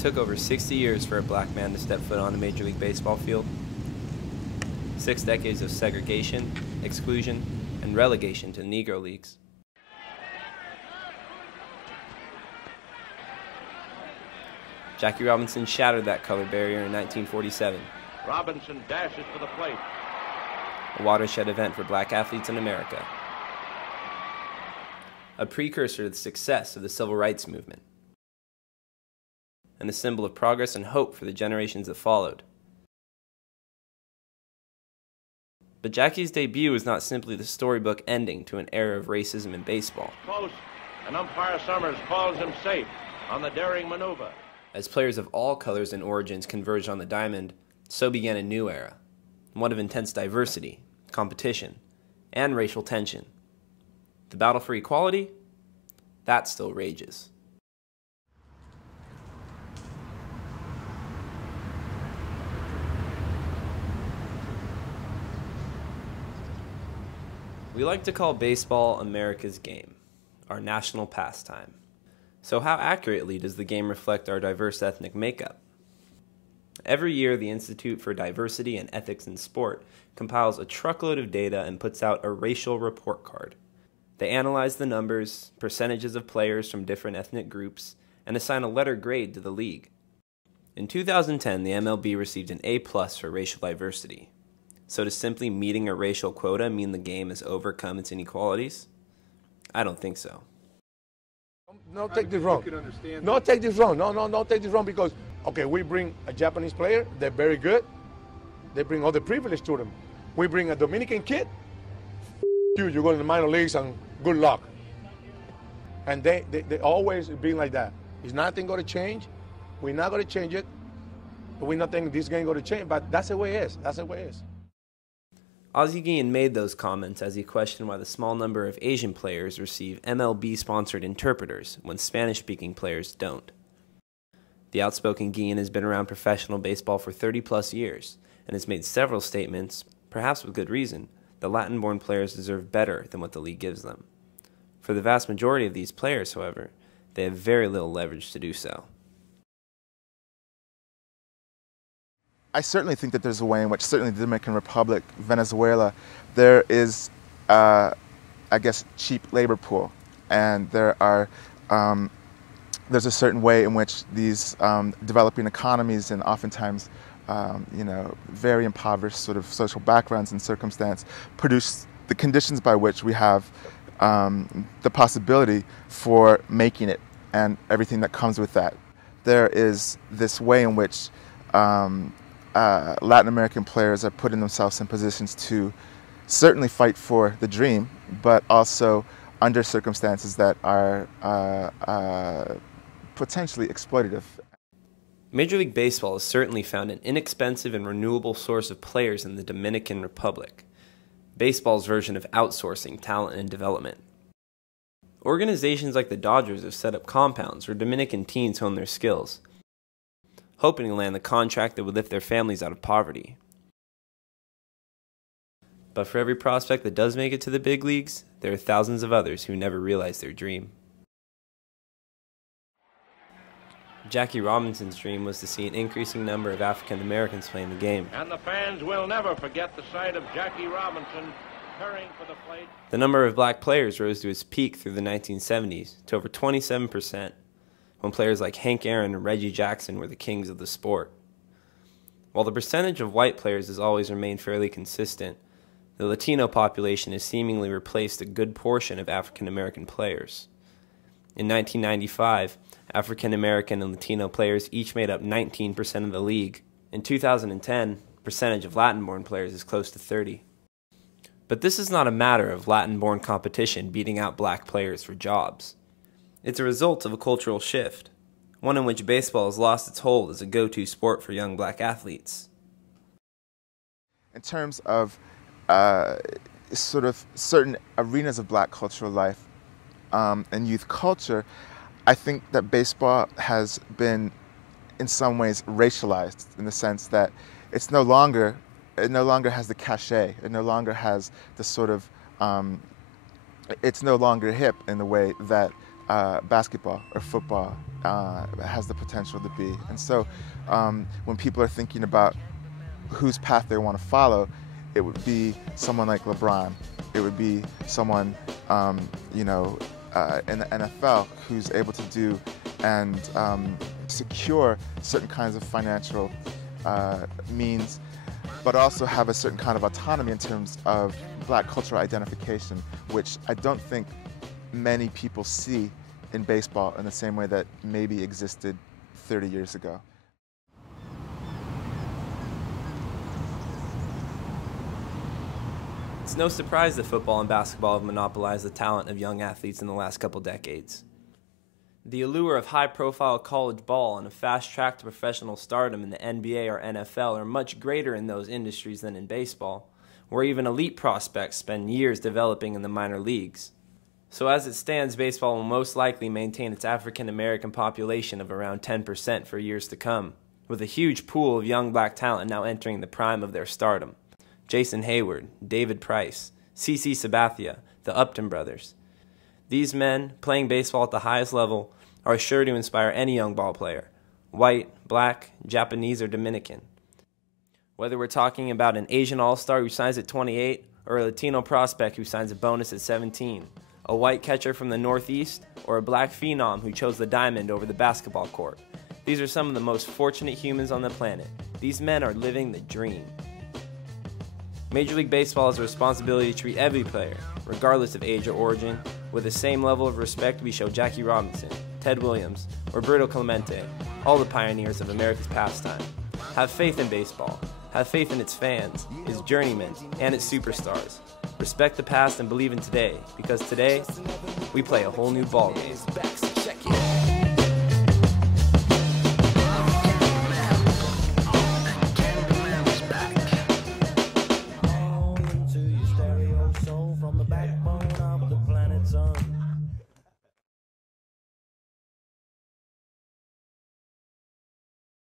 took over 60 years for a black man to step foot on a Major League Baseball field. 6 decades of segregation, exclusion, and relegation to Negro leagues. Jackie Robinson shattered that color barrier in 1947. Robinson dashes for the plate. A watershed event for black athletes in America. A precursor to the success of the Civil Rights Movement. And a symbol of progress and hope for the generations that followed. But Jackie's debut was not simply the storybook ending to an era of racism in baseball. Close, and umpire Summers calls him safe on the daring maneuver. As players of all colors and origins converged on the diamond, so began a new era, one of intense diversity, competition, and racial tension. The battle for equality? That still rages. We like to call baseball America's game, our national pastime. So how accurately does the game reflect our diverse ethnic makeup? Every year, the Institute for Diversity and Ethics in Sport compiles a truckload of data and puts out a racial report card. They analyze the numbers, percentages of players from different ethnic groups, and assign a letter grade to the league. In 2010, the MLB received an A+ for racial diversity. So does simply meeting a racial quota mean the game has overcome its inequalities? I don't think so. No, take this wrong. No, take this wrong. No, take this wrong because, okay, we bring a Japanese player, they're very good. They bring all the privilege to them. We bring a Dominican kid, you go to the minor leagues and good luck. And they always been like that. Is nothing going to change? We're not going to change it. We're not thinking this game going to change, but that's the way it is. That's the way it is. Ozzie Guillen made those comments as he questioned why the small number of Asian players receive MLB-sponsored interpreters when Spanish-speaking players don't. The outspoken Guillen has been around professional baseball for 30-plus years and has made several statements, perhaps with good reason, that Latin-born players deserve better than what the league gives them. For the vast majority of these players, however, they have very little leverage to do so. I certainly think that there's a way in which, certainly the Dominican Republic, Venezuela, there is, I guess, cheap labor pool, and there's a certain way in which these developing economies and oftentimes, very impoverished sort of social backgrounds and circumstance produce the conditions by which we have the possibility for making it and everything that comes with that. There is this way in which Latin American players are putting themselves in positions to certainly fight for the dream, but also under circumstances that are potentially exploitative. Major League Baseball has certainly found an inexpensive and renewable source of players in the Dominican Republic, baseball's version of outsourcing talent and development. Organizations like the Dodgers have set up compounds where Dominican teens hone their skills, hoping to land the contract that would lift their families out of poverty. But for every prospect that does make it to the big leagues, there are thousands of others who never realize their dream. Jackie Robinson's dream was to see an increasing number of African Americans playing the game. And the fans will never forget the sight of Jackie Robinson hurrying for the plate. The number of black players rose to its peak through the 1970s to over 27%. When players like Hank Aaron and Reggie Jackson were the kings of the sport. While the percentage of white players has always remained fairly consistent, the Latino population has seemingly replaced a good portion of African American players. In 1995, African American and Latino players each made up 19% of the league. In 2010, the percentage of Latin-born players is close to 30%. But this is not a matter of Latin-born competition beating out black players for jobs. It's a result of a cultural shift, one in which baseball has lost its hold as a go-to sport for young black athletes. In terms of sort of certain arenas of black cultural life and youth culture, I think that baseball has been in some ways racialized in the sense that it no longer has the cachet, it no longer has the sort of, it's no longer hip in the way that basketball or football has the potential to be. And so when people are thinking about whose path they want to follow, it would be someone like LeBron. It would be someone, in the NFL who's able to do and secure certain kinds of financial means, but also have a certain kind of autonomy in terms of Black cultural identification, which I don't think many people see in baseball in the same way that maybe existed 30 years ago. It's no surprise that football and basketball have monopolized the talent of young athletes in the last couple decades. The allure of high-profile college ball and a fast track to professional stardom in the NBA or NFL are much greater in those industries than in baseball, where even elite prospects spend years developing in the minor leagues. So as it stands, baseball will most likely maintain its African-American population of around 10% for years to come, with a huge pool of young Black talent now entering the prime of their stardom. Jason Hayward, David Price, CeCe Sabathia, the Upton brothers. These men, playing baseball at the highest level, are sure to inspire any young ball player, white, Black, Japanese, or Dominican. Whether we're talking about an Asian all-star who signs at 28 or a Latino prospect who signs a bonus at 17, a white catcher from the Northeast, or a Black phenom who chose the diamond over the basketball court. These are some of the most fortunate humans on the planet. These men are living the dream. Major League Baseball has a responsibility to treat every player, regardless of age or origin, with the same level of respect we show Jackie Robinson, Ted Williams, Roberto Clemente, all the pioneers of America's pastime. Have faith in baseball. Have faith in its fans, its journeymen, and its superstars. Respect the past and believe in today, because today, we play a whole new ballgame. From the backbone of the planet's sun.